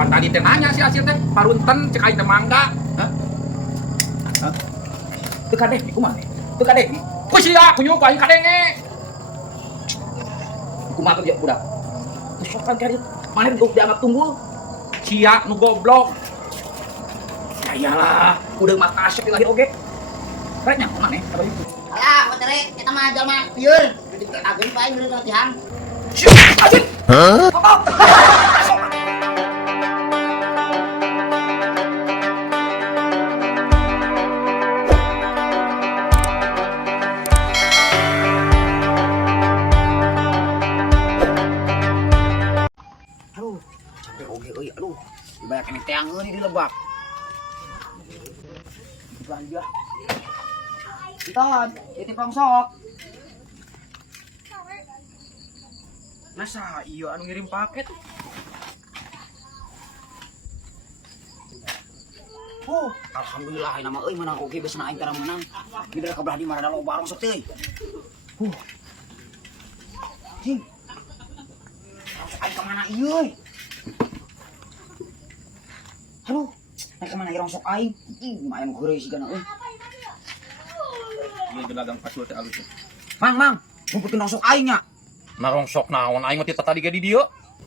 Pan tadi teh nanya si Asil teh, parunten cek aing teh mangga. Hah? Hah? Teu kadeh di kumaha? Teu kadeh. Ku sia kunyu ku aing kadenge. Kumaha tuh budak? Sokan kari mana untuk dianggap tunggul? Sia nu goblok. Ya iyalah, udah mah kasep lahir oge. Rek nya kumaha nih? Apa itu? Alah, kotere kita mah jalma pieur. Jadi ageun pae bener latihan. Asil. Hah? Aduh, capek oge euy, aduh. Banyak yang teang euy di lebak. Belanja. Enton, titip rongsok. Masa iya anu ngirim paket? Alhamdulillah nama euy menang oge besna aing tara menang. Dibere kabelah di mana loba rongsok teh. Jing. Rongsok aing ka mana ieu? Aduh, naik kemana rongsok aing? Ih, main geureuy sigana euy. Ieu gelagang pasul teh alus. Mang, ngumpulkeun rongsok aing nya. Nah rongsok naon aing mah tita tadi ge di dieu.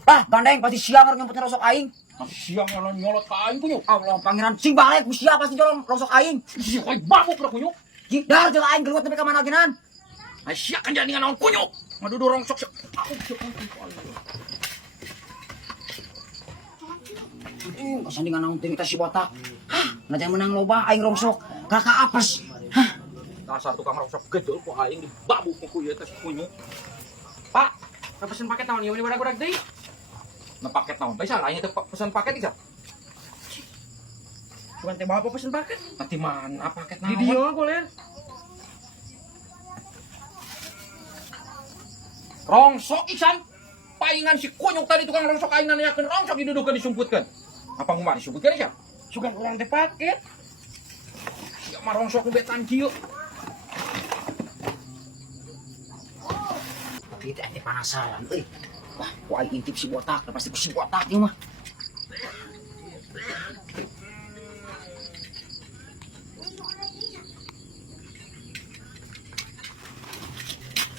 Ah, gandeng pasti siang harus nyemputnya rongsok aing. Siang malah nyolot ka aing kunyu. Allah pangeran sing balik ku sia pasti nyolong rongsok aing. Sia koy babuk da kunyu. Dar jeung aing gelut nepi ka mana genan. Ai sia kan jadi naon kunyu. Ngadudu rongsok sia. Kasandingan naon teh kita si botak. Hah, najan menang loba aing rongsok. Kakak apes. Hah. Dasar tukang rongsok gedel ku aing dibabuk ku ieu teh kunyu. Pak, pesen paket naon ieu budak-budak deui? Na paket naon? Teh salah teh pesen paket bisa. Bukan teh bawa pesen paket? Nanti mana paket naon? Di dieu goler. Rongsok isan. Paingan si kunyuk tadi tukang rongsok aing nanyakeun rongsok didudukeun disumputkeun. Apa ngumaha disumputkeun sia? Sugan urang teh paket. Sia mah rongsok nu betan kieu. Kita ente penasaran, wah, ku aing intip si botak, pasti ku si botak ieu mah.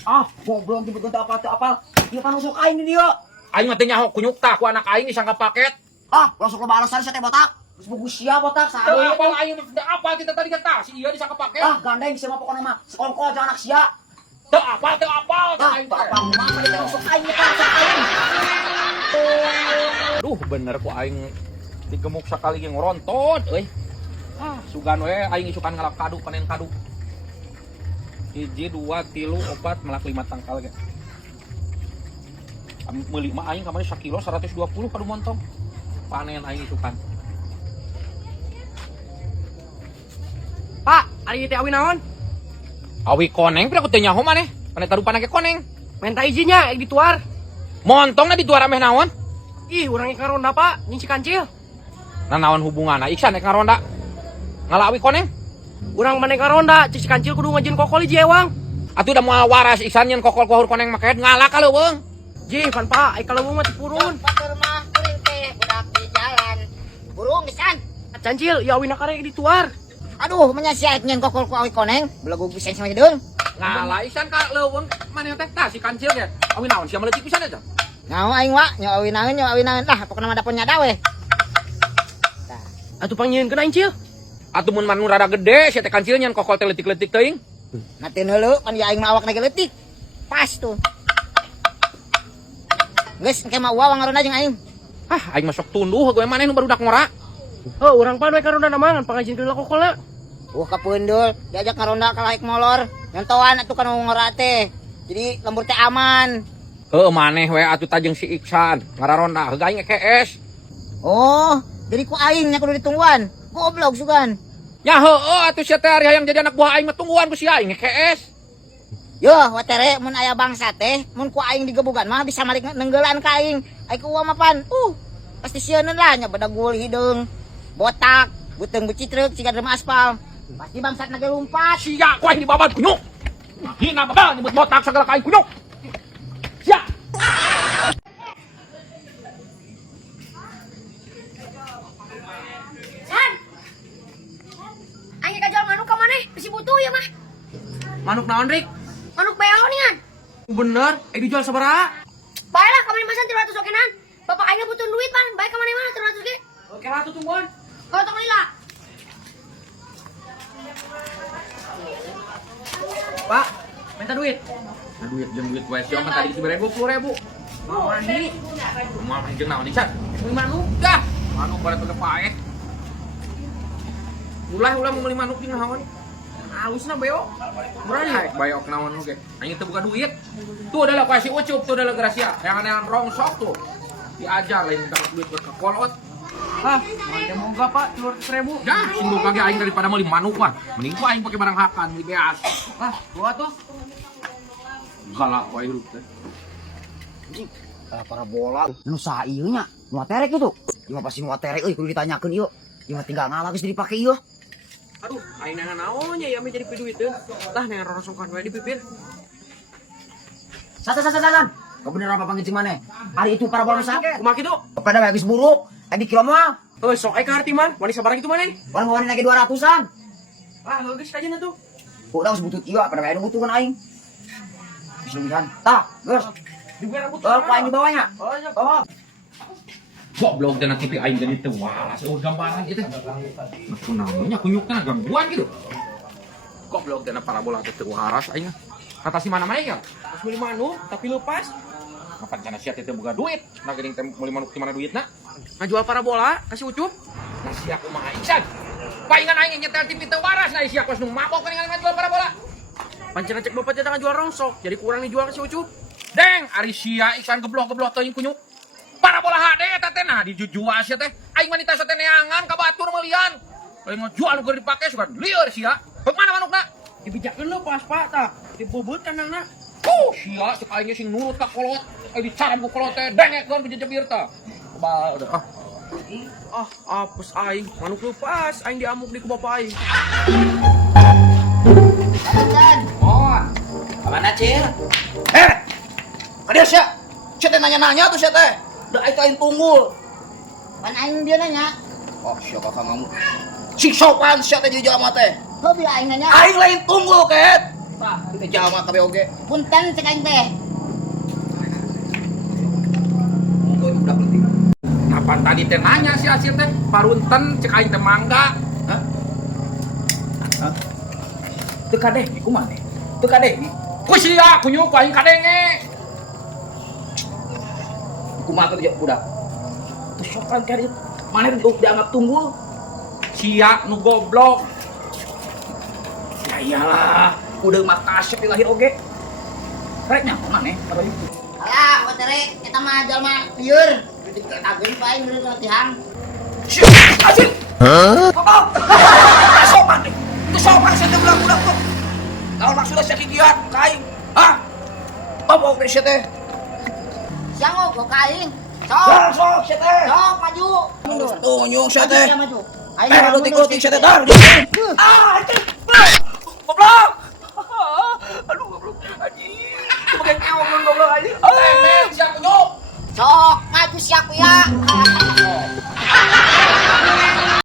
Ah, goblok jemput apa? Ieu kan rongsok aing di dieu. Aing mah teh nyaho kunyuk tah ku anak aing disangka paket. Ah, rongsok loba alasan saya teh botak. Geus bagus sia botak saha. Teu apal aing teh apal kita tadi tah si ieu disangka paket. Ah, gandeng sia mah pokona mah sekongkol jeung anak sia. Teu apal aing teh apal mah dia rongsok aing teh rongsok aing. Duh bener ku aing digemuk sakali ge ngorontot euy. Ah, sugan we aing isukan ngalap kadu panen kadu. 1 2 3 4 melak 5 tangkal ge. Meuli mah aing kamari 1 kilo 120 kadu montong. Panen aing isukan. Pak, ari teh awi naon? Awi koneng pira ku teu nyaho maneh. Pane tarupana ge koneng. Minta izinnya dituar. Montongna dituar ameh naon? Ih, urang ge karonda, Pak, nying si kancil. Nah naon hubunganna Iksan nek ngaronda? Ngala awi koneng? Urang maneh karonda, cik si kancil kudu ngajieun kokol hiji ewang. Atuh da moal waras Iksan nyeun kokol ku haur koneng make ngala ka leuweung. Jih, pan Pak, ai kaleuweung mah tipurun. Patur mah kuring teh budak di jalan. Burung gesan. Cancil, ya awina karek dituar. Aduh, menyasiat nyen kokol ku awi koneng, belagu pisan sama deung. Ngala Iksan ka leuweung maneh teh tah si kancil ge. Awi naon sia meleutik pisan eta? Nyaho aing wa, nyaho awi naeun lah, pokona mah dapon nyada we. Atuh panggieunkeun aing, Cil. Atuh mun manu rada gede sia teh kancil nyeun kokol teh leutik-leutik teuing. Ngatin heuleu pan ya aing mah awakna ge leutik. Pas tuh. Geus engke mah uang ngaranna jeung aing. Ah, aing mah sok tunduh gue maneh nu barudak ngora. Oh, urang pan we karonda namangan pangajieunkeun heula kokolna. Kapeundul, diajak karonda ka laik molor. Nyontoan atuh kana ngora teh. Jadi lembur teh aman. Heuh maneh we atuh tajeng si Iksan. Ngararonda heug aing EKS. Oh, jadi ku aing nya kudu ditungguan. Goblok sugan. Ya heueuh atuh sia teh ari hayang jadi anak buah aing mah tungguan ku si aing EKS. Yo, watere mun aya bangsa teh, mun ku aing digebugan mah bisa malik nenggeulan ka aing. Ai ku mah pan. Pasti sieunun lah nya badagul hideung. Botak, beuteung beucitreuk siga rem aspal. Pasti bangsat nage lumpat. Sia ku aing dibabad kunyuk. Hina babal nyebut botak sagala ka aing kunyuk. Sia. San. Aing kajal manuk ka maneh? Bisi butuh ya mah. Manuk naon, Rik? Manuk beo nih kan. Bener, dijual sabaraha? Baiklah kamari masan 300 okenan. Bapak aing butuh duit pan. Baik ka maneh mah 300 ge. Oke, ratu tungguan. Kalau tong lila. Pak, minta duit. Nah, duit gue siapa tadi sebenarnya 20.000. Mau mandi? Mau main jeung naon nih, Chan? Beli manuk? Dah, manuk pada teu pae. Ulah mau beli manuk di naon? Halusna beo. Berani bayok naon oge. Anjing teu buka duit. Tuh adalah kasih ucup, tuh adalah Gracia. Yang aneh rongsok tuh. Diajar lain minta duit buat ke kolot. Ah, nanti mau enggak, Pak? 200.000. Dah, singgung kage aing daripada mau beli manuk mah. Mending gua aing pakai barang hakan, beli beas. Ah, gua tuh. Galak wae hirup teh. Para bola nu saha ieu nya? Nu terek itu. Ieu pasti nu terek euy kudu ditanyakeun ieu. Ieu mah tinggal ngalah geus dipake ieu. Aduh, aing nangan naonnya ya jadi duit teh. Tah nangan rorosokan wae di bibir. Sasan. Kau bener apa panggil cing maneh? Hari itu para bola sakit. Kumaha kitu? Kepada geus buruk. Tadi kilo mah. Euy, sok aing ka harti man. Wani sabarang itu maneh. Orang ngawani lagi 200-an. Ah, geus kajana tuh. Udah geus butut ieu pada bae butuhkeun aing. Geus lebihan. Tah, geus. Juga rambut. Tol aing di bawahnya. Oh, iya. Oh. Goblok dan TV aing jadi teu waras gambaran gitu. Aku namanya kunyukna gangguan gitu. Goblok dan parabola teu waras aing. Kata si mana ya? Pas beli manuk tapi lepas. Kapan kana sia teh boga duit? Nah geuning teh meuli manuk di mana duitna? Ngajual parabola, kasih ucup. Nah sia kumaha insan? Paingan aing nyetel TV teu waras nah sia kos nu mabok kan ngajual parabola. Pancen cek bapak jatah ngajual rongsok, jadi kurang dijual kasih ucup. Deng, ari sia iksan geblok-geblok teuing kunyuk. Parabola HD eta teh nah dijual sia teh. Aing wanita teh neangan ka batur meulian. Aing ngajual nu keur dipake sugan lieur sia. Heuk mana manukna? Dibijakeun lo pas Pak tah. Dibobot kandangna. Sia cek aingnya sing nurut ka kolot. Dicaram ku kolot teh dengekeun ku jejebir teh. Bal udah Apes aing, manuk lepas, aing diamuk di ku bapak aing. Dan. Oh. Mana Cil? Kadia sia. Sia teh nanya-nanya tuh sia teh. Da itu aing tunggul. Pan aing dia nanya. Oh, sia kakak kamu. Si sopan sia teh di jalma teh. Kau bila aing nanya. Aing lain tunggul ket. Tah, di jalma kabeh oge. Punten cek aing teh. Monggo udah penting. Napan tadi teh nanya si Asir teh parunten cek aing teh mangga. Hah? Teu kadeh di kumaha teh? Teu kadeh di. Ku sia kunyuk ku aing kadenge. Kumaha teh budak? Teu sopan kan ieu. Maneh dianggap tunggul. Sia nu goblok. Ya iyalah, udah mah kasep di lahir oge. Rek nyaho maneh kada itu. Alah, watere eta mah jalma lieur. Ditageun pae dulu latihan. Asik. Apa? Teu sopan nih. Teu sopan sia teh budak-budak tuh. Kalau maksudnya sia kikian kaing. Hah? Apa oge sia teh? Siang go ka aing. Sok sia teh. Sok maju. Tuh nyung sia teh. Maju. Aduh, tik-tik sia teh dar. Ah, anjing.